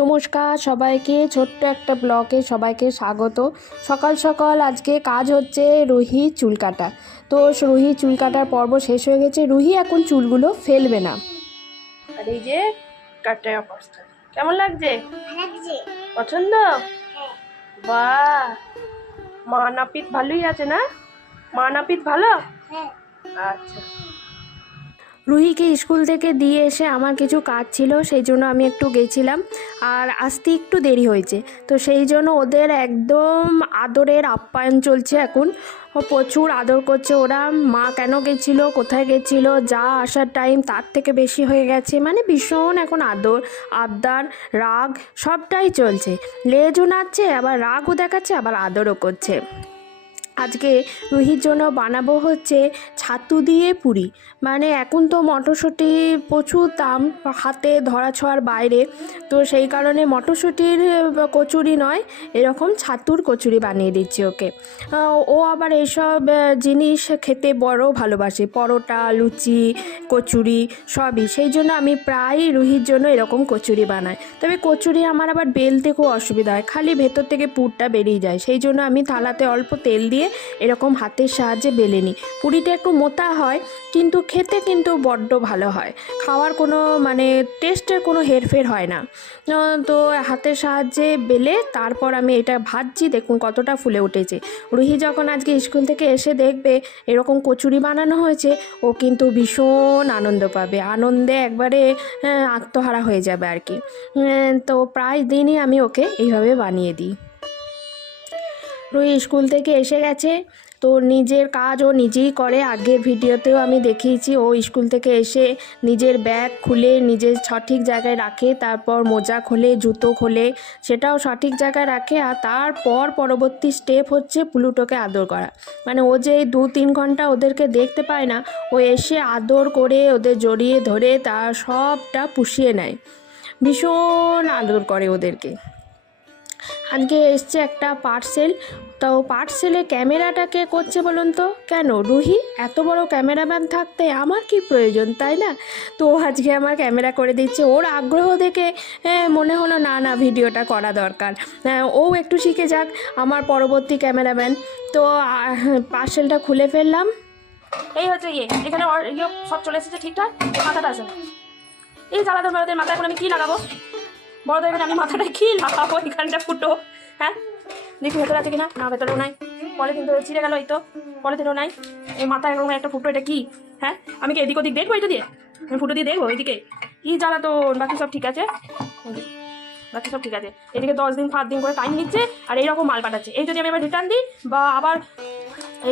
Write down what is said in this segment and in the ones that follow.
নমস্কার সবাইকে, ছোট্ট একটা ব্লগে সবাইকে স্বাগত। সকাল সকাল আজকে কাজ হচ্ছে রুহি চুল কাটা। তো রুহি চুল কাটার পর্ব শেষ হয়ে গেছে। রুহি এখন চুলগুলো ফেলবে না। আর এই যে কাটার অবস্থা কেমন লাগছে? পছন্দ? বাহ, মা নাপিত ভালোই আছে না? মা নাপিত ভালো? আচ্ছা। রুহিকে স্কুল থেকে দিয়ে এসে আমার কিছু কাজ ছিল, সেই জন্য আমি একটু গেছিলাম। আর আসতে একটু দেরি হয়েছে, তো সেই জন্য ওদের একদম আদরের আপ্যায়ন চলছে এখন। প্রচুর আদর করছে ওরা। মা কেন গেছিলো, কোথায় গেছিলো, যা আসার টাইম তার থেকে বেশি হয়ে গেছে। মানে ভীষণ এখন আদর আবদার রাগ সবটাই চলছে। লেজও নাচছে, আবার রাগও দেখাচ্ছে, আবার আদরও করছে। আজকে রুহির জন্য বানাবো হচ্ছে ছাতু দিয়ে পুরি। মানে এখন তো মটরশুঁটি প্রচুর দাম, হাতে ধরা ছোঁয়ার বাইরে। তো সেই কারণে মটরশুঁটির কচুরি নয়, এরকম ছাতুর কচুরি বানিয়ে দিচ্ছি ওকে। ও আবার এইসব জিনিস খেতে বড় ভালোবাসে, পরোটা, লুচি, কচুরি সবই। সেই জন্য আমি প্রায় রুহির জন্য এরকম কচুরি বানাই। তবে কচুরি আমার আবার বেলতে খুব অসুবিধা হয়, খালি ভেতর থেকে পুরটা বেরিয়ে যায়। সেই জন্য আমি থালাতে অল্প তেল দিয়ে এরকম হাতের সাহায্যে বেলে নিই। পুরিটা একটু মোটা হয়, কিন্তু খেতে কিন্তু বড্ড ভালো হয়। খাওয়ার কোনো মানে টেস্টের কোনো হেরফের হয় না। তো হাতের সাহায্যে বেলে তারপর আমি এটা ভাজছি। দেখুন কতটা ফুলে উঠেছে। রুহি যখন আজকে স্কুল থেকে এসে দেখবে এরকম কচুরি বানানো হয়েছে, ও কিন্তু ভীষণ আনন্দ পাবে। আনন্দে একবারে আত্মহারা হয়ে যাবে আর কি। তো প্রায় দিনই আমি ওকে এইভাবে বানিয়ে দিই। রুহি স্কুল থেকে এসে গেছে, তো নিজের কাজ ও নিজেই করে। আগের ভিডিওতেও আমি দেখিয়েছি, ও স্কুল থেকে এসে নিজের ব্যাগ খুলে নিজের সঠিক জায়গায় রাখে, তারপর মোজা খোলে, জুতো খোলে, সেটাও সঠিক জায়গায় রাখে। আর তারপর পরবর্তী স্টেপ হচ্ছে প্লুটোকে আদর করা। মানে ও যে 2-3 ঘন্টা ওদেরকে দেখতে পায় না, ও এসে আদর করে ওদের জড়িয়ে ধরে তার সবটা পুষিয়ে নেয়। ভীষণ আদর করে ওদেরকে। আজকে এসছে একটা পার্সেল। তো পার্সেলে ক্যামেরাটা কে করছে বলুন তো? কেন রুহি? এত বড় ক্যামেরাম্যান থাকতে আমার কি প্রয়োজন, তাই না? তো আজকে আমার ক্যামেরা করে দিচ্ছে। ওর আগ্রহ দেখে মনে হলো না না ভিডিওটা করা দরকার। ও একটু শিখে যাক, আমার পরবর্তী ক্যামেরাম্যান। তো পার্সেলটা খুলে ফেললাম। এই হচ্ছে এখানে সব চলে এসেছে ঠিকঠাক, মাথাটা আছে না। এই জ্বালাদের বেড়াদের মাথায় এখন আমি কী লাগাবো? বড়দের এখানে আমি মাথাটা কি লাগাবো? এখানটা ফুটো। হ্যাঁ, দেখি ভেতরে আছে কিনা। না, ভেতরেও নাই। পলিথিন তো ছিঁড়ে গেল, এই তো পলিথিনও নাই। এই মাথায় এরকম একটা ফুটো, এটা কি? হ্যাঁ, আমি কি এদিক ওদিক দেখবো? এটা দিয়ে আমি ফুটো দিয়ে দেখবো এইদিকে? কি জ্বালাতন! বাকি সব ঠিক আছে, বাকি সব ঠিক আছে। এদিকে 10 দিন 7 দিন করে টাইম নিচ্ছে আর এইরকম মাল পাঠাচ্ছে। এই যদি আমি আবার রিটার্ন দিই বা আবার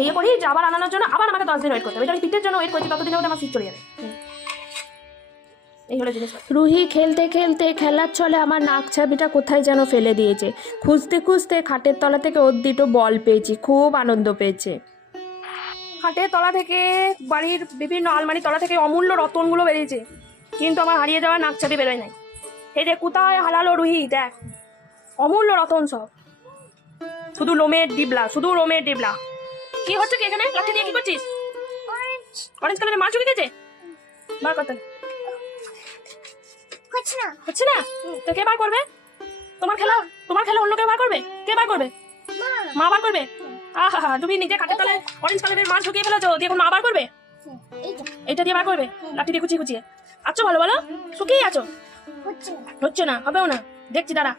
ইয়ে করি যে আবার আনানোর জন্য, আবার আমাকে 10 দিন ওয়েট করতে হবে। এটা আমি পিঠের জন্য ওয়েট করছি, ততদিনের মধ্যে আমার সিট চলে যাবে। রুহি খেলতে খেলতে খেলার ছলে আমার নাক ছাবিটা কোথায় যেন ফেলে দিয়েছে। খুঁজতে খুঁজতে খাটের তলা থেকে ওর দুটো বল পেয়েছি, খুব আনন্দ পেয়েছে। খাটের তলা থেকে, বাড়ির বিভিন্ন আলমারির তলা থেকে অমূল্য রতনগুলো বেরিয়েছে, কিন্তু আমার হারিয়ে যাওয়া নাক ছাবি বেরোয় নাই। এই যে কোথায় হারালো রুহি, দেখ অমূল্য রতন সব, শুধু লোমের ডিবলা, শুধু লোমের ডিবলা। কি হচ্ছে কি এখানে? লাঠি দিয়ে কি করছিস? অরেঞ্জ কালারের মাছ ঢুকে গেছে, বার করতে হচ্ছে না তো কে বার করবে? তোমার খেলা অন্য কেউ বার করবে? কে বার করবে? মা বার করবে। আহা, তুমি নিজে খাটের তলায় অরেঞ্জ কালারের মাছ ঢুকিয়ে ফেলেছো, দিয়ে এখন মা বার করবে? এটা দিয়ে বার করবে লাঠি দিয়ে কুচিয়ে কুচিয়ে? আছো ভালো ভালো, শুকিয়ে আছো? হচ্ছে না, হবেও না, দেখছি দাঁড়া।